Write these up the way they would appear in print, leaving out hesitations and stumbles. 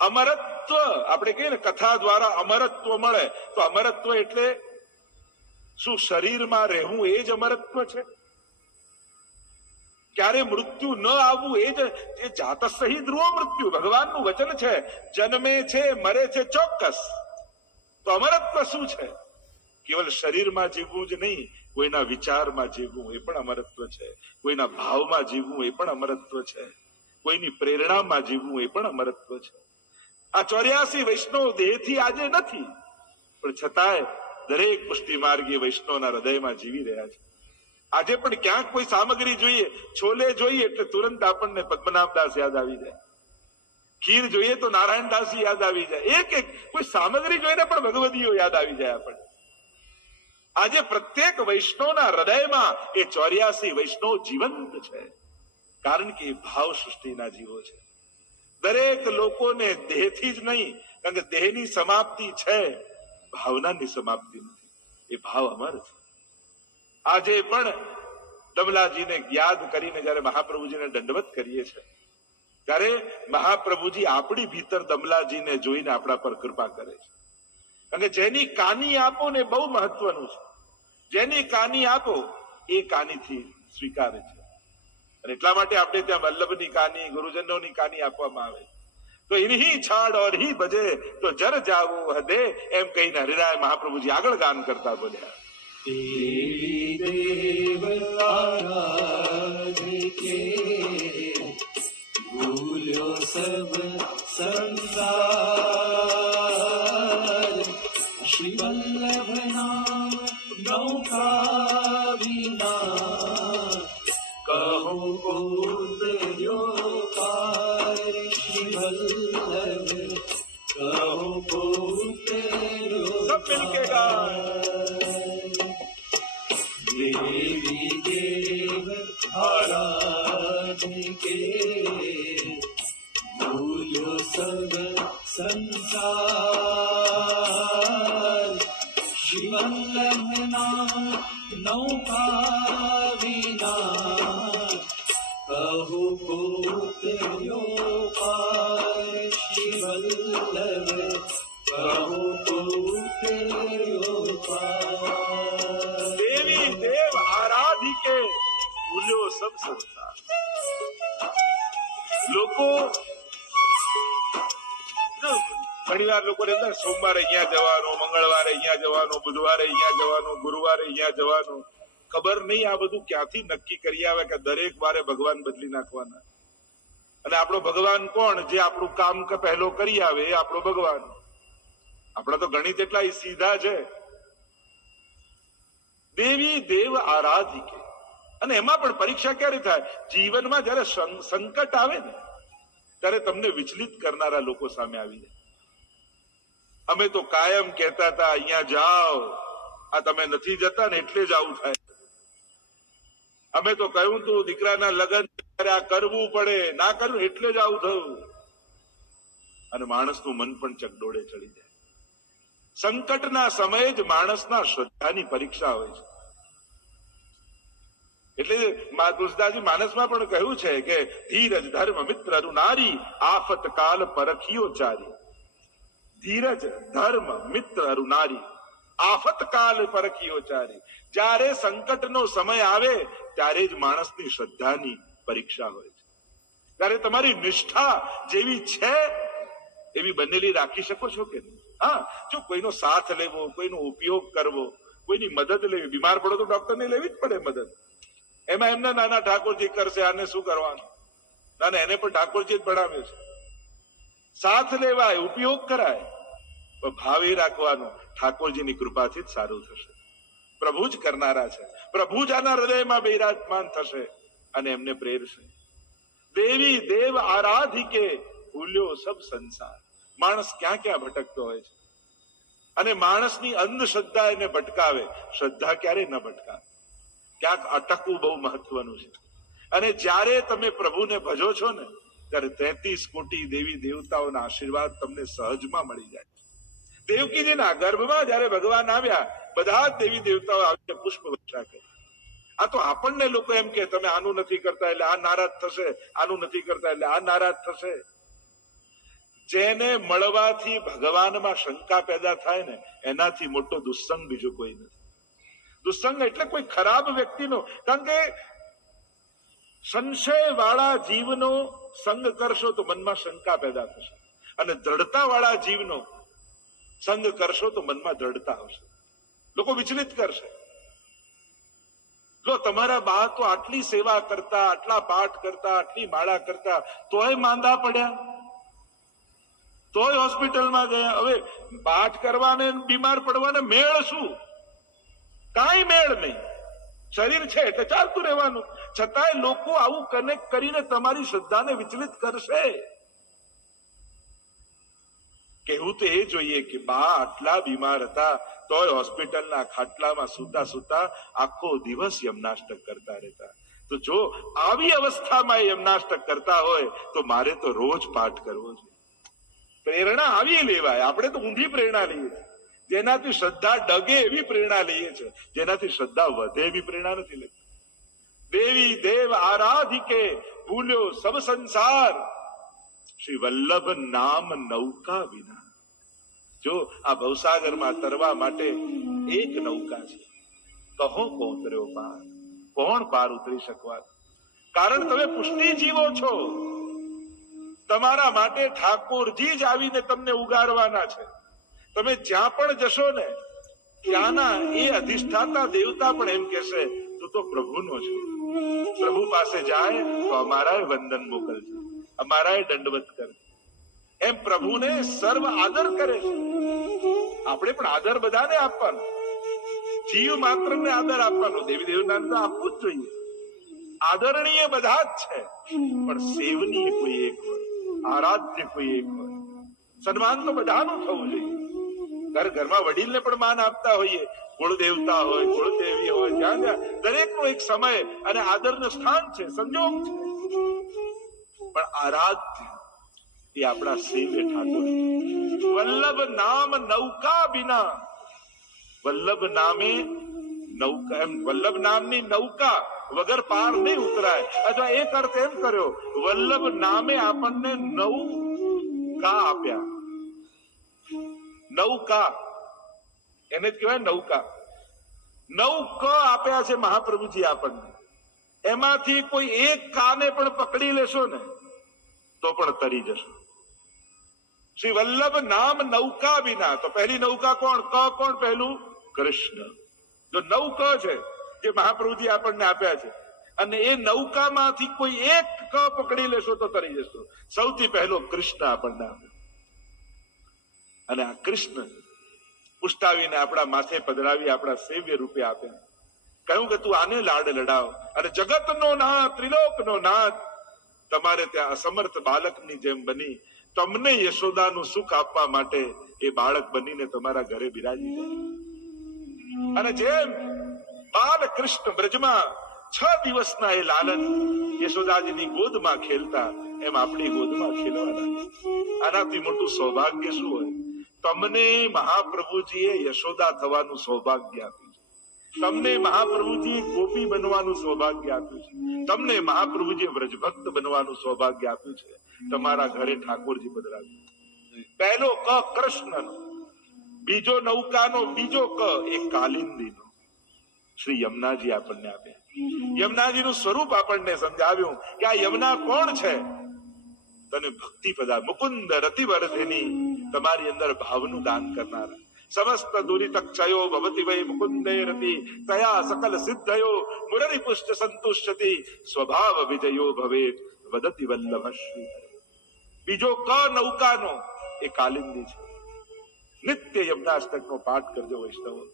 અમરત્વ આપણે કહીએ ને, કથા દ્વારા અમરત્વ મળે, તો અમરત્વ એટલે શું શરીરમાં રહેવું એ જ અમરત્વ છે? ક્યારે મૃત્યુ ન આવવું એ જ જાતસ્સહિ ધ્રુવો મૃત્યુ, ભગવાનનું વચન છે. જન્મે છે, મરે છે ચોક્કસ. તો અમરત્વ શું છે? કેવલ શરીરમાં જીવવું જ નહીં, કોઈના વિચારમાં જીવવું એ પણ અમરત્વ છે, કોઈના ભાવમાં જીવવું એ પણ અમરત્વ છે, કોઈની પ્રેરણામાં જીવવું એ પણ અમરત્વ છે. આ 84 વૈષ્ણવ દેહથી આજે નથી, પણ છતાંય દરેક પુષ્ટિ માર્ગી વૈષ્ણવના હૃદયમાં જીવી રહ્યા છે. આજે પણ ક્યાંક કોઈ સામગ્રી જોઈએ, છોલે જોઈએ એટલે તુરંત આપણને પદ્મનાભદાસ યાદ આવી જાય, ખીર જોઈએ તો નારાયણદાસજી યાદ આવી જાય, એક એક કોઈ સામગ્રી જોઈને પણ ભગવદીઓ યાદ આવી જાય આપણને. આજે પ્રત્યેક વૈષ્ણવના હૃદયમાં એ 84 વૈષ્ણવ જીવંત છે, કારણ કે એ ભાવ સૃષ્ટિના જીવો છે. દરેક લોકોને દેહથી જ નહીં, કારણ કે દેહની સમાપ્તિ છે, ભાવનાની સમાપ્તિ નથી. એ ભાવ અમર છે. આજે પણ દમલાજીને યાદ કરીને જયારે મહાપ્રભુજીને દંડવત કરીએ છીએ, ત્યારે મહાપ્રભુજી આપણી ભીતર દમલાજીને જોઈને આપણા પર કૃપા કરે છે. કારણ કે જેની કાની આપો ને બહુ મહત્વનું છે. જેની કાની આપો એ કાનીથી સ્વીકારે છે. અને એટલા માટે આપણે ત્યાં વલ્લભની કાની, ગુરુજનોની કાની આપવામાં આવે. તો ઇન્હી છાડ ઓર હી ભજે તો જર જાવો હદે, એમ કહીને હરિરાય મહાપ્રભુજી આગળ ગાન કરતા બોલ્યા, દેવી દેવ આરાધકે ભૂલ્યો સબ સંસાર, શ્રી વલ્લભ નામ નૌકા વિના, કહો કોતર્યો પાર. શ્રી વલ્લભ કહો કોતર્યો સબ મિલકે ગાય. દેવી દેવ આરાધકે ભૂલ્યો સબ સંસાર, શ્રી વલ્લભ નામ નૌકા વિના, કહો કોતર્યો પાર. શ્રી વલ્લભ કહો કોતર્યો પાર. દેવી દેવ આરાધિકે ભૂલ્યો સબ સંસાર. લોકો ઘણી વાર લોકોને અંદર સોમવારે અહીંયા જવાનું, મંગળવારે અહીંયા જવાનું, બુધવારે અહીંયા જવાનું, ગુરુવારે અહીંયા જવાનું, ખબર નહીં આ બધું ક્યાંથી નક્કી કરી આવે કે દરેક વારે ભગવાન બદલી નાખવાના. અને આપણો ભગવાન કોણ? જે આપણું કામ પહેલો કરી આવે એ આપણો ભગવાન. આપણા તો ગણિત એટલા સીધા છે. દેવી દેવ આરાધિકે. અને એમાં પણ પરીક્ષા ક્યારે થાય? જીવનમાં જયારે સંકટ આવે ને, ત્યારે તમને વિચલિત કરનારા લોકો સામે આવી જાય. અમે તો કાયમ કહેતા હતા અહીંયા જાઓ, આ તમે નથી જતા ને એટલે જ આવું થાય. અમે તો કહ્યું તું દીકરાના લગ્ન આ કરવું પડે, ના કરવું એટલે જ આવું થયું. અને માણસનું મન પણ ચકડોળે ચડી જાય. સંકટના સમયે જ માણસના શ્રદ્ધાની પરીક્ષા હોય છે. એટલે તુલસીદાસજી માનસમાં પણ કહ્યું છે કે ધીરજ ધર્મ મિત્ર નારી, આફત કાલ પરખિયો ચારી. ધીરજ ધર્મ મિત્ર નારી, આફત કાલ પરખિયો ચારી. જ્યારે સંકટનો સમય આવે ત્યારે જ માણસની શ્રદ્ધાની પરીક્ષા હોય છે. ત્યારે તમારી નિષ્ઠા જેવી છે એવી બનેલી રાખી શકો છો કે નહીં? હા, જો કોઈનો સાથ લેવો, કોઈનો ઉપયોગ કરવો, કોઈની મદદ લેવી, બીમાર પડો તો ડોક્ટરને લેવી જ પડે મદદ. એમાં એમના નાના ઠાકોરજી કરશે, આને શું કરવાનું? ના, એને પણ ઠાકોરજી જ ભણાવે છે. સાથ લેવાય, ઉપયોગ કરાય, પણ ભાવ એ રાખવાનો ઠાકોરજીની કૃપાથી જ સારું થશે. પ્રભુ જ કરનારા છે. પ્રભુ જ આના હૃદયમાં બિરાજમાન થશે અને એમને પ્રેરશે. દેવી દેવ આરાધિકે ભૂલ્યો સબ સંસાર. માણસ ક્યાં ક્યાં ભટકતો હોય છે, અને માણસની અંધશ્રદ્ધા એને ભટકાવે. શ્રદ્ધા ક્યારેય ન ભટકાવે. ક્યાંક અટકવું બહુ મહત્વનું છે. અને જ્યારે તમે પ્રભુને ભજો છો ને, ત્યારે 33 કોટી દેવી દેવતાઓના આશીર્વાદ તમને સહજમાં મળી જાય. દેવકીજીના ગર્ભમાં જયારે ભગવાન આવ્યા, બધા જ દેવી દેવતાઓ આવીને પુષ્પ વર્ષા કરી. આ તો આપણને લોકો એમ કે તમે આનું નથી કરતા એટલે આ નારાજ થશે, આનું નથી કરતા એટલે આ નારાજ થશે. જેને મળવાથી ભગવાનમાં શંકા પેદા થાય ને એનાથી મોટો દુસ્સંગ બીજો કોઈ નથી. દુસ્સંગ એટલે કોઈ ખરાબ વ્યક્તિનો, કારણ કે સંશય વાળા જીવનો સંગ કરશો તો મનમાં શંકા પેદા થશે, અને દ્રઢતા વાળા જીવનો સંગ કરશો તો મનમાં દ્રઢતા આવશે. લોકો વિચલિત કરશે. જો તમારા બા તો આટલી સેવા કરતા, આટલા પાઠ કરતા, આટલી માળા કરતા, તોય માંદા પડ્યા, તોય હોસ્પિટલમાં ગયા. હવે પાઠ કરવાને બીમાર પડવાને મેળ શું? કાંઈ મેળ નહીં. શરીર છે એટલે ચાલતું રહેવાનું. છતાંય લોકો આવું કનેક્ટ કરીને તમારી શ્રદ્ધાને વિચલિત કરશે. કહેવું તો એ જોઈએ કે બા આટલા બીમાર હતા તોય હોસ્પિટલના ખાટલામાં સૂતા સૂતા આખો દિવસ યમનાષ્ટક કરતા રહેતા. તો જો આવી અવસ્થામાં યમનાષ્ટક કરતા હોય તો મારે તો રોજ પાઠ કરવો જોઈએ. પ્રેરણા આવી લેવાય. આપણે તો ઊંધી પ્રેરણા લઈએ છીએ, જેનાથી શ્રદ્ધા ડગે એવી પ્રેરણા લઈએ છીએ, જેનાથી શ્રદ્ધા વધે એવી પ્રેરણા નથી લેતી. દેવી દેવ આરાધિકે ભૂલ્યો સબ સંસાર, શ્રી વલ્લભ નામ નૌકા વિના. જો આ ભવસાગરમાં તરવા માટે એક નૌકા છે. કહો કોણ ઉતર્યો પાર? કોણ પાર ઉતરી શકવાનું? કારણ તમે પુષ્ટિ જીવો છો. તમારા માટે ઠાકોરજી જ આવીને તમને ઉગારવાના છે. તમે જ્યાં પણ જશો ને ત્યાંના એ અધિષ્ઠાતા દેવતા પણ એમ કહેશે તું તો પ્રભુનો છો. પ્રભુ પાસે જાય તો અમારાય વંદન મોકલજો, અમારાય દંડવત કરે. એમ પ્રભુને સર્વ આદર કરે છે. આપણે પણ આદર બધાને આપવાનો, જીવ માત્ર ને આદર આપવાનો. દેવી દેવતાને તો આપવું જ જોઈએ. આદરણીય બધા જ છે, પણ સેવનીય કોઈ એક હોય, આરાધ્ય કોઈ એક હોય. સન્માન તો બધાનું થવું જોઈએ. ઘરમાં વડીલને પણ માન આપતા હોઈએ, કુળદેવતા હોય, કુળદેવી હોય, જ્યાં જ્યાં દરેકનો એક સમય અને આદરનું સ્થાન છે, સંજોગ છે. પણ આરાધ્ય એ આપણા સેવ્ય ઠાકોર. વલ્લભ નામ નૌકા બિના, વલ્લભ નામે નૌકા, એમ વલ્લભ નામની નૌકા વગર પાર નહીં ઉતરાય. અથવા એક અર્થ એમ કર્યો, વલ્લભ નામે આપણને નૌકા આપ્યા. નૌકા એને જ કહેવાય નૌકા. નૌક આપ્યા છે મહાપ્રભુજી આપણને. એમાંથી કોઈ એક કાને પણ પકડી લેશો ને તો પણ તરી જશો. શ્રી વલ્લભ નામ નૌકા વિના. તો પહેલી નૌકા કોણ? ક કોણ પહેલું? કૃષ્ણ. જો નૌક છે જે મહાપ્રભુજી આપણને આપ્યા છે, અને એ નૌકામાંથી કોઈ એક ક પકડી લેશો તો તરી જશો. સૌથી પહેલો કૃષ્ણ આપણને આપ્યો. અને આ કૃષ્ણ પુષ્ટાવીને આપણા માથે પધરાવી આપણા સેવ્ય રૂપે આપ્યા. કહ્યું કે તું આને લાડ લડાવ, અને જગતનો નાથ, ત્રિલોકનો નાથ તમારે ત્યાં અસમર્થ બાળકની જેમ બની તમને યશોદાનું સુખ આપવા માટે એ બાળક બનીને તમારા ઘરે બિરાજી જાય. અને જેમ બાલકૃષ્ણ બ્રજમાં 6 દિવસના એ લાલન યશોદાજીની ગોદમાં ખેલતા, એમ આપણી ગોદમાં ખેલવા લાગે. આનાથી મોટું સૌભાગ્ય શું હોય? તમને મહાપ્રભુજીએ યશોદા થવાનું સૌભાગ્ય આપ્યું છે. તમને મહાપ્રભુજી ગોપી બનવાનું સૌભાગ્ય આપ્યું છે. તમને મહાપ્રભુજી વ્રજભક્ત બનવાનું સૌભાગ્ય આપ્યું છે. તમારા ઘરે ઠાકોરજી પધરાવ્યું. પહેલો ક કૃષ્ણનો, બીજો નૌકાનો બીજો ક એ કાલિંદીનો શ્રી યમુનાજી આપણને આપ્યા. યમુનાજીનું સ્વરૂપ આપણને સમજાવ્યું કે આ યમુના કોણ છે? તને ભક્તિ પદા મુકુંદ રતિવર્ધિની, તમારી અંદર ભાવનું દાન કરનારા. સમસ્ત દુરિતક્ષયો ભવતિ વૈ મુકુંદે રતિ, તયા સકલ સિદ્ધયો મુરરી પુષ્ટ સંતુષ્યતિ, સ્વભાવ વિજયો ભવેત વદતિ વલ્લભ શ્રી. બીજો ક નૌકાનો એ કાલિંદી છે. નિત્ય યમનાષ્ટકનો પાઠ કરજો વૈષ્ણવો.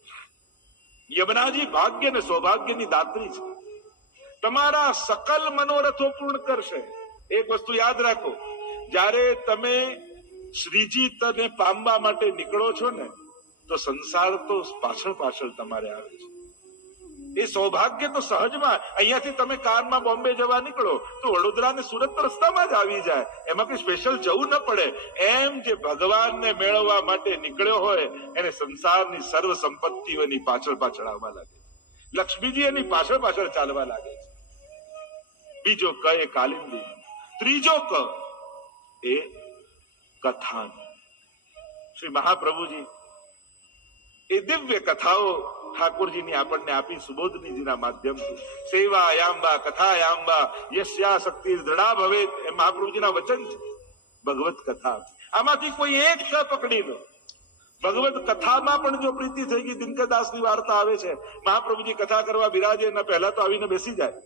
યમુનાજી ભાગ્ય ને સૌભાગ્યની દાત્રી છે. તમારા સકલ મનોરથો પૂર્ણ કરશે. એક વસ્તુ યાદ રાખો, જ્યારે તમે શ્રીજી તને પામવા માટે નીકળો છો ને તો સંસાર તો પાછળ પાછળ તમારે આવે છે. એ સૌભાગ્ય તો સહજમાં, અહીંયાથી તમે કારમાં બોમ્બે જવા નીકળો તો વડોદરા ને સુરત રસ્તામાં જ આવી જાય, એમાં કઈ સ્પેશિયલ જવું ન પડે. એમ જે ભગવાનને મેળવવા માટે નીકળ્યો હોય એને સંસારની સર્વ સંપત્તિઓની પાછળ પાછળ આવવા લાગે. લક્ષ્મીજી એની પાછળ પાછળ ચાલવા લાગે છે. બીજો ક એ કાલિંદી. ત્રીજો ક એ કથા. શ્રી મહાપ્રભુજી એ દિવ્ય કથાઓ ઠાકોરજીની આપણને આપી સુબોધનીજીના માધ્યમથી. સેવાયાંબા કથાયાંબા યસ્યા શક્તિ દૃઢા ભવેત એ મહાપ્રભુજીના વચન છે. ભગવત કથા આમાંથી કોઈ એક પકડી લો. ભગવત કથામાં પણ જો પ્રીતિ થઈ ગઈ. દિનકરદાસની વાર્તા આવે છે, મહાપ્રભુજી કથા કરવા બિરાજે એના પહેલા તો આવીને બેસી જાય.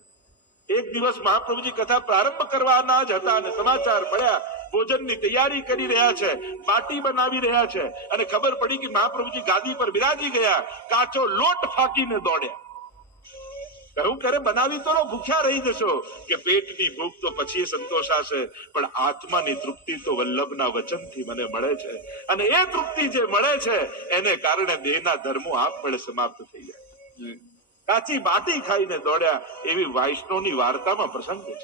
એક દિવસ મહાપ્રભુજી કથા પ્રારંભ કરવાના જ હતા અને સમાચાર પડ્યા ભોજનની તૈયારી કરી રહ્યા છે, બાટી બનાવી રહ્યા છે અને ખબર પડી કે મહાપ્રભુજી ગાદી પર બિરાજી ગયા. કાચો લોટ ફાંકીને દોડ્યા. કહું કરે બનાવી તો ભૂખ્યા રહી જશો કે પેટની ભૂખ તો પછી સંતોષાશે, પણ આત્માની તૃપ્તિ તો વલ્લભના વચનથી મને મળે છે અને એ તૃપ્તિ જે મળે છે એને કારણે દેહના ધર્મો આપમેળે સમાપ્ત થઈ જાય. કાચી બાટી ખાઈને દોડ્યા એવી વૈષ્ણવની વાર્તામાં પ્રસંગ છે.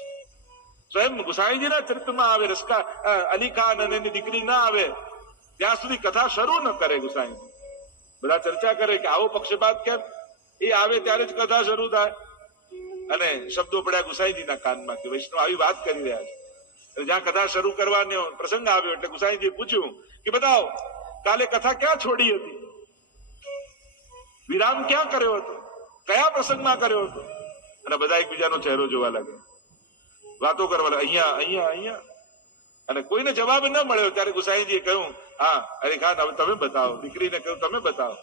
સ્વયં ગુસાઈજીના ચરિત્રમાં આવે. રસકા અલી ખાન અને એની દીકરી ના આવે ત્યાં સુધી કથા શરૂ ન કરે ગુસાઈજી. બધા ચર્ચા કરે કે આવો પક્ષપાત કેમ? એ આવે ત્યારે જ કથા શરૂ થાય. અને શબ્દો પડ્યા ગુસાઈજીના કાનમાં કે વૈષ્ણવ આવી વાત કરી રહ્યા છે. જ્યાં કથા શરૂ કરવાનો પ્રસંગ આવ્યો એટલે ગુસાઈજીએ પૂછ્યું કે બતાવો કાલે કથા ક્યાં છોડી હતી? વિરામ ક્યાં કર્યો હતો? કયા પ્રસંગમાં કર્યો હતો? અને બધા એકબીજાનો ચહેરો જોવા લાગે, વાતો કરવા લાગે, અહીંયા અહીંયા અહીંયા. અને કોઈને જવાબ ન મળ્યો ત્યારે ગુસાઈજીએ કહ્યું, હા અરે ખાન હવે તમે બતાવો. દીકરીને કહ્યું તમે બતાવો.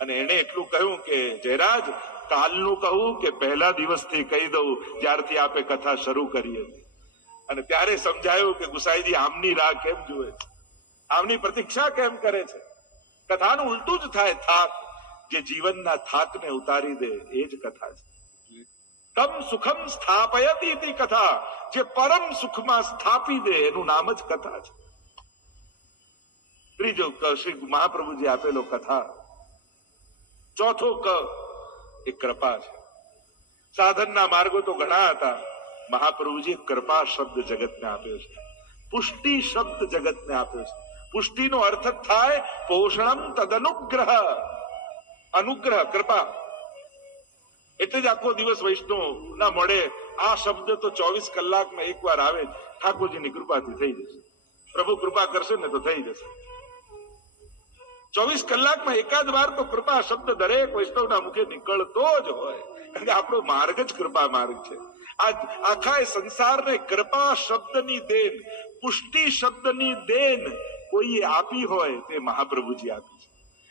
અને એને એટલું કહ્યું કે જયરાજ કાલનું કહું કે પહેલા દિવસથી કહી દઉં જ્યારથી આપે કથા શરૂ કરી હતી. અને ત્યારે સમજાયું કે ગુસાઈજી આમની રાહ કેમ જુએ છે, આમની પ્રતીક્ષા કેમ કરે છે. કથાનું ઉલટું જ થાય. થાક જે જીવનના થાકને ઉતારી દે એ જ કથા છે. તમ સુખમ સ્થાપયતી તી કથા, જે પરમ સુખમાં સ્થાપી દે એનું નામ જ કથા છે. ત્રીજો ક શ્રી મહાપ્રભુજી આપેલો કથા. ચોથો ક એ કૃપા છે. સાધનના માર્ગો તો ઘણા હતા. મહાપ્રભુજી કૃપા શબ્દ જગતને આપ્યો છે. પુષ્ટિ શબ્દ જગતને આપ્યો છે. પુષ્ટિનો અર્થ થાય પોષણમ તદનુગ્રહ. અનુગ્રહ કૃપા. એટલે જ આખો દિવસ વૈષ્ણવ ના મળે આ શબ્દ તો 24 કલાકમાં એકવાર આવે. ઠાકોરજીની કૃપાથી થઈ જશે. પ્રભુ કૃપા કરશે ને તો થઈ જશે. 24 કલાકમાં એકાદ વાર તો કૃપા શબ્દ દરેક વૈષ્ણવના મુખે નીકળતો જ હોય. કારણ કે આપણો માર્ગ જ કૃપા માર્ગ છે. આખા સંસારને કૃપા શબ્દની દેન, પુષ્ટિ શબ્દની દેન કોઈએ આપી હોય તે મહાપ્રભુજી આપી છે.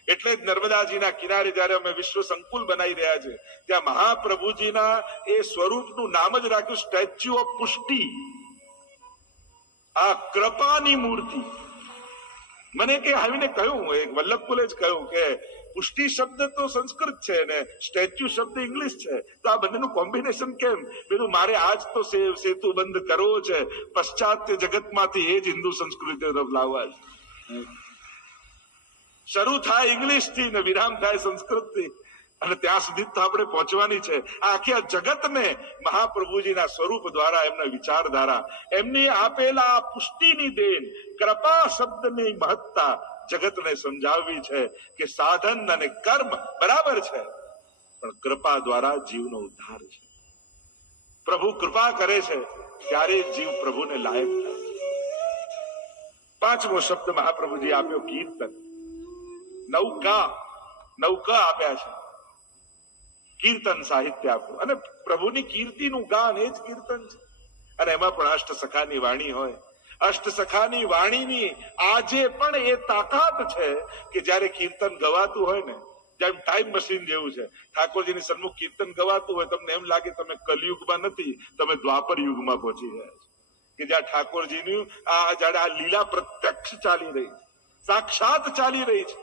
એટલે જ નર્મદાજીના કિનારે જયારે અમે વિશ્વ સંકુલ બનાવી રહ્યા છે ત્યાં મહાપ્રભુજીના એ સ્વરૂપનું નામ જ રાખ્યું સ્ટેચ્યુ ઓફ પુષ્ટિ. આ કૃપાની મૂર્તિ. મને કે આવીને કહ્યું, એક વલ્લભકુલે જ કહ્યું કે પુષ્ટિ શબ્દ તો સંસ્કૃત છે ને સ્ટેચ્યુ શબ્દ ઇંગ્લિશ છે, તો આ બંનેનું કોમ્બિનેશન કેમ? બીજું મારે આજ તો સેતુ બંધ કરવો છે, પશ્ચાત્ય જગતમાંથી એ જ હિન્દુ સંસ્કૃતિ તરફ લાવવા છે. શરૂ થાય ઇંગ્લિશ થી ને વિરામ થાય સંસ્કૃત થી, અને ત્યાં સુધી તો આપણે પહોંચવાની છે. આ આખી આ જગતને મહાપ્રભુજીના સ્વરૂપ દ્વારા, એમના વિચારધારા, એમની આપેલા પુષ્ટિની દેન, કૃપા શબ્દની મહત્તા જગતને સમજાવવી છે કે સાધન અને કર્મ બરાબર છે પણ કૃપા દ્વારા જીવનો ઉદ્ધાર છે. પ્રભુ કૃપા કરે છે ત્યારે જીવ પ્રભુને લાયક થાય. પાંચમો શબ્દ મહાપ્રભુજી આપ્યો કીર્તન. નૌકા આપ્યા છે. કીર્તન સાહિત્ય આપ્યું અને પ્રભુની કીર્તિનું ગાન એ જ કીર્તન છે. અને એમાં પણ અષ્ટસખાની વાણી હોય. અષ્ટસખાની વાણીની આજે પણ એ તાકાત છે કે જયારે કીર્તન ગવાતું હોય ને, જેમ ટાઈમ મશીન જેવું છે, ઠાકોરજીની સન્મુખ કીર્તન ગવાતું હોય, તમને એમ લાગે તમે કલયુગમાં નથી, તમે દ્વાપર યુગમાં પહોંચી ગયા છો. કે જ્યાં ઠાકોરજીની આ લીલા પ્રત્યક્ષ ચાલી રહી છે, સાક્ષાત ચાલી રહી છે.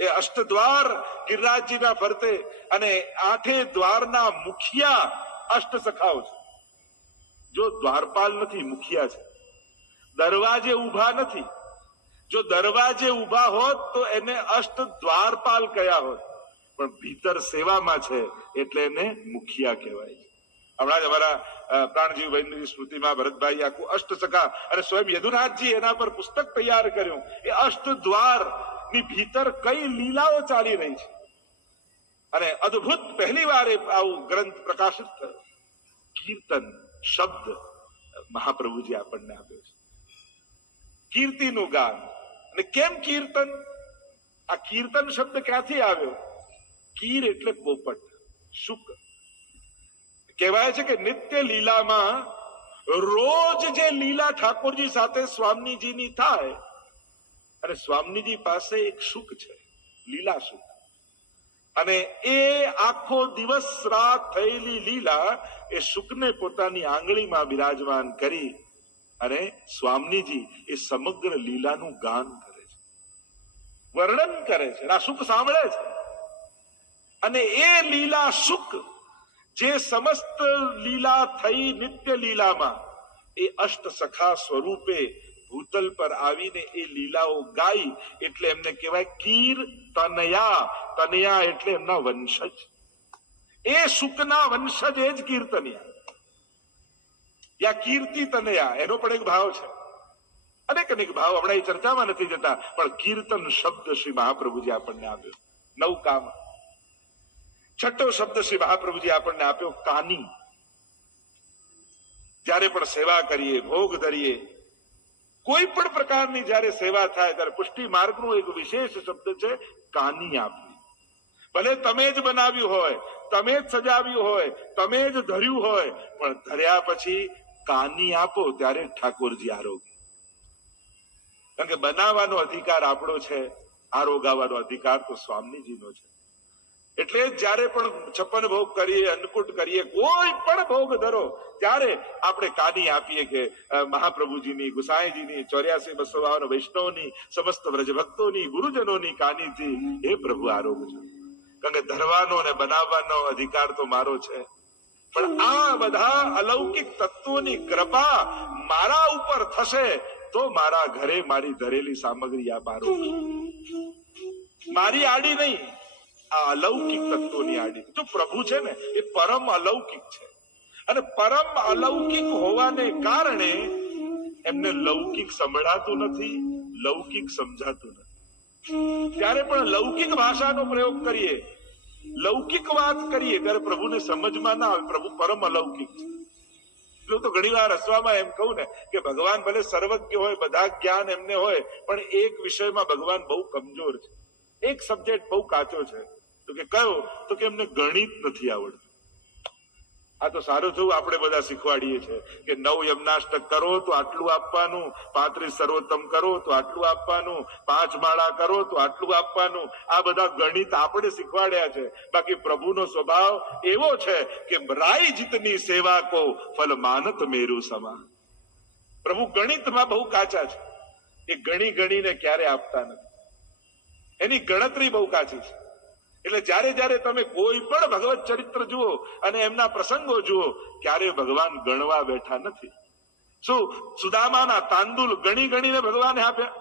એ અષ્ટદ્વાર ગિરિરાજજીના ફરતે અને 8 દ્વારના મુખિયા અષ્ટસખાઓ છે. જો દ્વારપાલ નથી, મુખિયા છે. દરવાજે ઉભા નથી. જો દરવાજે ઉભા હોત તો એને અષ્ટ દ્વારપાલ કયા હોત, પણ ભીતર સેવામાં છે એટલે એને મુખિયા કહેવાય છે. હમણાં જ અમારા પ્રાણજીવ ભાઈની સ્મૃતિમાં ભરતભાઈ આખું અષ્ટસખા અને સ્વયં યદુનાથજી એના પર પુસ્તક તૈયાર કર્યું. એ અષ્ટ દ્વાર ની ભીતર કઈ લીલાઓ ચાલી રહી છે અને અદભુત પહેલી વાર આવું ગ્રંથ પ્રકાશિત થયો. કીર્તન શબ્દ મહાપ્રભુજી આપણને આપ્યો છે. કીર્તિનું ગાન. અને કેમ કીર્તન? આ કીર્તન શબ્દ ક્યાંથી આવ્યો? કીર એટલે પોપટ, શુક. કહેવાય છે કે નિત્ય લીલામાં રોજ જે લીલા ઠાકોરજી સાથે સ્વામીજીની થાય, અને સ્વામીજી પાસે એક શુક છે, લીલા શુક, અને એ આખો દિવસ રાત થયેલી લીલા એ શુકને પોતાની આંગળીમાં બિરાજમાન કરી અને સ્વામીજી એ સમગ્ર લીલાનું ગાન કરે છે, વર્ણન કરે છે, આ શુક સાંભળે છે. અને એ લીલા શુક જે સમસ્ત લીલા થઈ નિત્ય લીલામાં એ અષ્ટ સખા સ્વરૂપે ભૂતલ પર આવીને એ લીલાઓ ગાઈ, એટલે એમને કહેવાય કીર્તનયા. તનયા એટલે એમના વંશજ, એ શુકના વંશજ એ જ કીર્તનિયા, યા કીર્તિ તનયા, એનો પણ એક ભાવ છે. અનેક ભાવ હમણાં એ ચર્ચામાં નથી જતા, પણ કીર્તન શબ્દ શ્રી મહાપ્રભુજી આપણને આપ્યો નૌકામાં. છઠ્ઠો શબ્દ શ્રી મહાપ્રભુજી આપણને આપ્યો કાની. જ્યારે પણ સેવા કરીએ, ભોગ ધરીએ, કોઈ પણ પ્રકારની જયારે સેવા થાય ત્યારે પુષ્ટિ માર્ગનો એક વિશેષ શબ્દ છે કાની આપવી. ભલે તમે જ બનાવ્યું હોય, તમે જ સજાવ્યું હોય, તમે જ ધર્યું હોય, પણ ધર્યા પછી કાની આપો ત્યારે ઠાકોરજી આરોગ્ય. કારણ કે બનાવવાનો અધિકાર આપણો છે, આરોગાવાનો અધિકાર તો સ્વામીજીનો છે. એટલે જયારે પણ છપ્પન ભોગ કરીએ, અન્નકૂટ કરીએ, કોઈ પણ ભોગ ધરો ત્યારે આપણે કાની આપીએ કે મહાપ્રભુજીની, ગુસાઈજીની, 84-252 વૈષ્ણવની, સમસ્ત વ્રજભક્તોની, ગુરુજનોની કાનીથી હે પ્રભુ આરોગજો. કારણ કે ધરવાનો અને બનાવવાનો અધિકાર તો મારો છે, પણ આ બધા અલૌકિક તત્વોની કૃપા મારા ઉપર થશે તો મારા ઘરે મારી ધરેલી સામગ્રી આપ આરોગજો. મારી આડી નહીં, આ અલૌકિક તત્વોની આડી. જો પ્રભુ છે ને એ પરમ અલૌકિક છે, અને પરમ અલૌકિક હોવાને કારણે એમને લૌકિક સંભળાતું નથી, લૌકિક સમજાતું નથી. ત્યારે પણ લૌકિક ભાષાનો પ્રયોગ કરીએ, લૌકિક વાત કરીએ ત્યારે પ્રભુને સમજમાં ના આવે. પ્રભુ પરમ અલૌકિક છે. એટલે તો ઘણી વાર હસવામાં એમ કહું ને કે ભગવાન ભલે સર્વજ્ઞ હોય, બધા જ્ઞાન એમને હોય, પણ એક વિષયમાં ભગવાન બહુ કમજોર છે, એક સબ્જેક્ટ બહુ કાચો છે. તો કે કયો? તો કે એમને ગણિત નથી આવડતું. આ તો સારું થયું આપણે બધા શીખવાડીએ છીએ કે 9 યમનાષ્ટક કરો તો આટલું આપવાનું, 35 સર્વોત્તમ કરો તો આટલું આપવાનું, 5 માળા કરો તો આટલું આપવાનું. આ બધા ગણિત આપણે શીખવાડ્યા છે. બાકી પ્રભુનો સ્વભાવ એવો છે કે રાઈ જીતની સેવા કો ફલ માનત મેરુ સમા. પ્રભુ ગણિતમાં બહુ કાચા છે, એ ગણીને ક્યારે આપતા નથી, એની ગણતરી બહુ કાચી છે. એટલે જયારે જયારે તમે કોઈ પણ ભગવત ચરિત્ર જુઓ અને એમના પ્રસંગો જુઓ, ક્યારે ભગવાન ગણવા બેઠા નથી. શું સુદામાના તાંદુલ ગણીને ભગવાને આપ્યા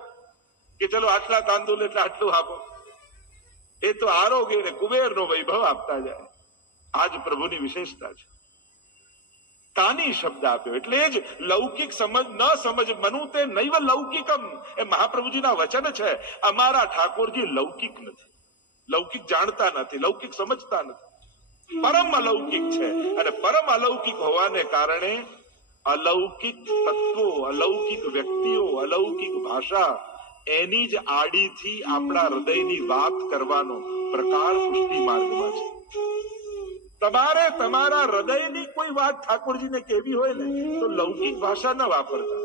કે ચલો આટલા તાંદુલ એટલે આટલું આપો? એ તો આરોગ્ય ને કુબેરનો વૈભવ આપતા જાય. આજ પ્રભુની વિશેષતા છે. કાની શબ્દ આપ્યો એટલે જ લૌકિક સમજ ન સમજ મનુ તે નૈવ લૌકિકમ, એ મહાપ્રભુજીના વચન છે. અમારા ઠાકોરજી લૌકિક નથી, લૌકિક જાણતા નથી, લૌકિક સમજતા નથી, પરમ અલૌકિક છે. અને પરમ અલૌકિક હોવાને કારણે અલૌકિક તત્વો, અલૌકિક વ્યક્તિઓ, અલૌકિક ભાષા, એની જ આડીથી આપણા હૃદયની વાત કરવાનો પ્રકાર પુષ્ટિ માર્ગમાં છે. તમારે તમારા હૃદયની કોઈ વાત ઠાકોરજીને કહેવી હોય ને તો લૌકિક ભાષા ન વાપરતા.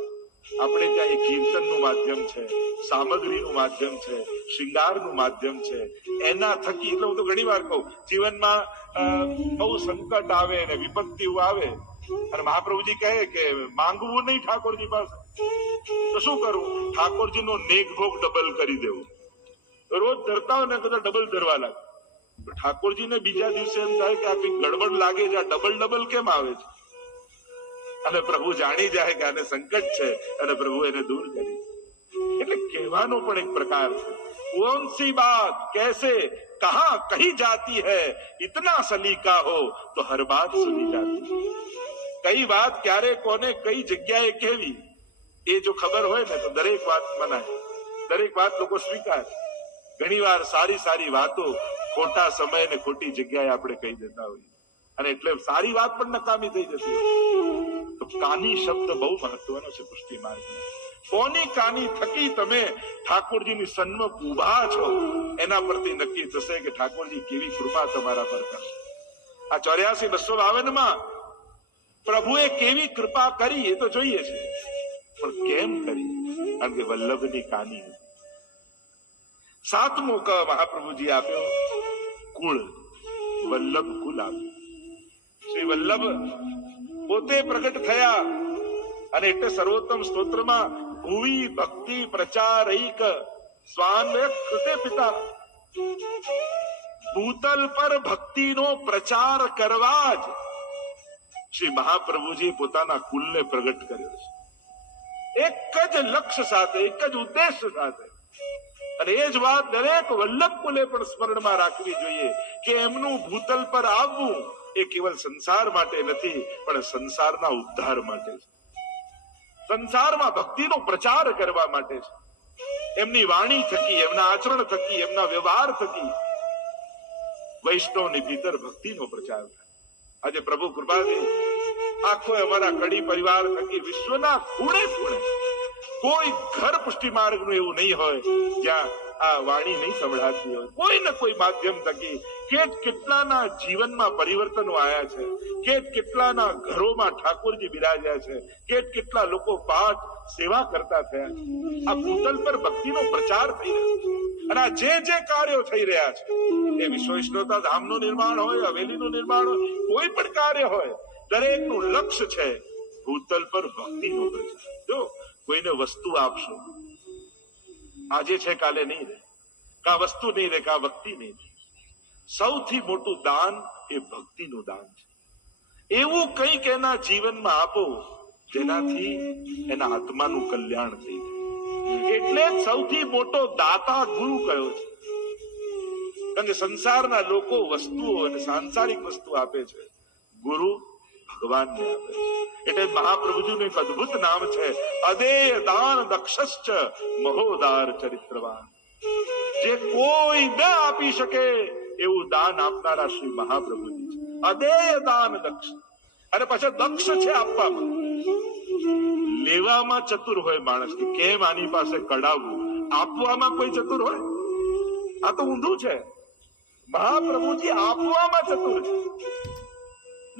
આપણે ત્યાં એક કીર્તનનું માધ્યમ છે, સામગ્રીનું માધ્યમ છે, શૃંગારનું માધ્યમ છે. એના થકી, એટલે હું તો ઘણી વાર કહું, જીવનમાં બહુ સંકટ આવે ને વિપત્તિઓ આવે અને મહાપ્રભુજી કહે કે માંગવું નહીં ઠાકોરજી પાસે, તો શું કરવું? ઠાકોરજીનો નેક ભોગ ડબલ કરી દેવું. રોજ ધરતા હોય ને કદાચ ડબલ ધરવા લાગે. ઠાકોરજીને બીજા દિવસે એમ થાય કે આ કઈ ગડબડ લાગે છે, આ ડબલ કેમ આવે છે? અને પ્રભુ જાણી જાય કે આને સંકટ છે અને પ્રભુ એને દૂર કરી. એટલે કહેવાનો પણ એક પ્રકાર છે. कौन सी बात कैसे कहां कही जाती है, इतना सलीका हो तो हर बात सुनी जाती. કઈ વાત ક્યારે કોને કઈ જગ્યાએ કહેવી એ જો ખબર હોય ને તો દરેક વાત મનાય, દરેક વાત લોકો સ્વીકારે. ઘણી વાર સારી વાતો ખોટા સમય ને ખોટી જગ્યાએ આપણે કહી દેતા હોઈએ અને એટલે સારી વાત પણ નકામી થઈ જતી હોય. તો કાની શબ્દ બહુ મહત્વનો છે પુષ્ટિ માર્ગમાં. કોની કાની થકી તમે ઠાકોરજીની સન્મુખ ઉભા છો એના પરથી નક્કી થશે કે ઠાકોરજી કેવી કૃપા તમારા પર કરશે. આ 84-252 પ્રભુએ કેવી કૃપા કરી એ તો જોઈએ છે, પણ કેમ કરી? કારણ કે વલ્લભની કાની. 7મો ક મહાપ્રભુજી આપ્યો, કુળ. વલ્લભ કુલ આપ્યું. શ્રી વલ્લભ પોતે પ્રગટ થયા અને એટલે સર્વોત્તમ સ્તોત્રમાં ભુવિ ભક્તિ પ્રચારૈક સ્વાન્વય કૃતે પિતા, ભૂતલ પર ભક્તિનો પ્રચાર કરવા જ શ્રી મહાપ્રભુજી પોતાના કુલને પ્રગટ કર્યો છે. એક જ લક્ષ્ય સાથે, એક જ ઉદ્દેશ્ય સાથે. અને એ જ વાત દરેક વલ્લભ કુલે પણ સ્મરણમાં રાખવી જોઈએ કે એમનું ભૂતલ પર આવવું એ કેવલ સંસાર માટે નથી, પણ સંસારના ઉદ્ધાર માટે છે. સંસારમાં ભક્તિનો પ્રચાર કરવા માટે છે. એમની વાણી થકી, એમના આચરણ થકી, એમના વ્યવહાર થકી વૈષ્ણવની ભીતર ભક્તિનો પ્રચાર થાય. આજે પ્રભુ કૃપાથી આખો અમારા કડી પરિવાર થકી વિશ્વના ખૂણે ખૂણે કોઈ ઘર પુષ્ટિ માર્ગનું એવું નહીં હોય જ્યાં આ વાણી નહીં સંભળાતી હોય. કોઈ ને કોઈ માધ્યમ થકી કેટલાના જીવનમાં પરિવર્તનો આવ્યા છે, કેટલાના ઘરોમાં ઠાકોરજી બિરાજ્યા છે, કેટલા લોકો પાઠ સેવા કરતા થયા. આ ભૂતલ પર ભક્તિનો પ્રચાર થઈ રહ્યો છે. અને આ જે કાર્યો થઈ રહ્યા છે એ વિશ્વ વિષ્ણુતા ધામનું નિર્માણ હોય, હવેલીનું નિર્માણ હોય, કોઈ પણ કાર્ય હોય, દરેકનું લક્ષ્ય છે ભૂતલ પર ભક્તિનો પ્રચાર. જો કોઈને વસ્તુ આપશો, આજે છે કાલે નહીં રહે, કા વસ્તુ નહીં રહે, કા ભક્તિ નહીં રહે. સૌથી મોટું દાન એ ભક્તિનું દાન છે. એવું કંઈક એના જીવનમાં આપો જેનાથી એના આત્માનું કલ્યાણ થઈ જાય. એટલે સૌથી મોટો દાતા ગુરુ કયો છે. કારણ કે સંસારના લોકો વસ્તુઓ અને સાંસારિક વસ્તુ આપે છે, ગુરુ ભગવાનને આપે છે. એટલે મહાપ્રભુજીનું એક અદભુત નામ છે, અદેય દાન દક્ષશ્ચ મહોદાર ચરિત્રવાન. જે કોઈ ન આપી શકે એવું દાન આપનારા શ્રી મહાપ્રભુજી છે. અદેય દાન દક્ષ. અને પછી દક્ષ છે આપવામાં. લેવામાં ચતુર હોય માણસ કે કેમ આની પાસે કઢાવવું, આપવામાં કોઈ ચતુર હોય? આ તો ઊંધું છે. મહાપ્રભુજી આપવામાં ચતુર છે.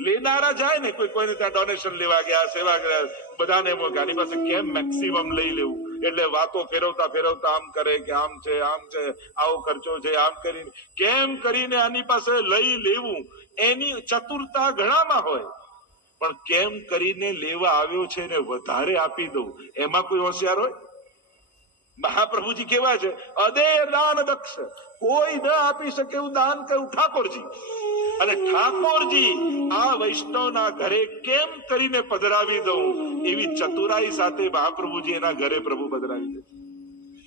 લેનારા જાય ને, કોઈને ત્યાં ડોનેશન લેવા ગયા, સેવા ગયા, બધાને એમ કે આની પાસે કેમ મેક્સિમમ લઈ લેવું, એટલે વાતો ફેરવતા ફેરવતા આમ કરે કે આમ છે, આવો ખર્ચો છે, આમ કરીને કેમ કરીને આની પાસે લઈ લેવું. એની ચતુરતા ઘણામાં હોય, પણ કેમ કરીને લેવા આવ્યો છે ને વધારે આપી દઉં, એમાં કોઈ હોશિયાર હોય? મહાપ્રભુજી કેવા છે, અદેય દાન દક્ષ. કોઈ ન આપી શકે એવું દાન કયું? ઠાકોરજી. અને ઠાકોરજી આ વૈષ્ણવના ઘરે કેમ કરીને પધરાવી દઉં, એવી ચતુરાઈ સાથે મહાપ્રભુજી એના ઘરે પ્રભુ પધરાવી દે.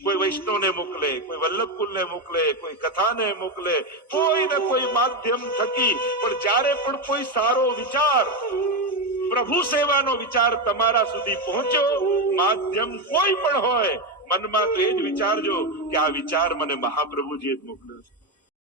કોઈ વૈષ્ણવને મોકલે, કોઈ વલ્લભકુલને મોકલે, કોઈ કથાને મોકલે, કોઈ ને કોઈ માધ્યમ થકી. પણ જ્યારે પણ કોઈ સારો વિચાર, પ્રભુ સેવાનો વિચાર તમારા સુધી પહોંચ્યો, માધ્યમ કોઈ પણ હોય, મનમાં તો એ જ વિચારજો કે આ વિચાર મને મહાપ્રભુજીએ જ મોકલ્યો છે.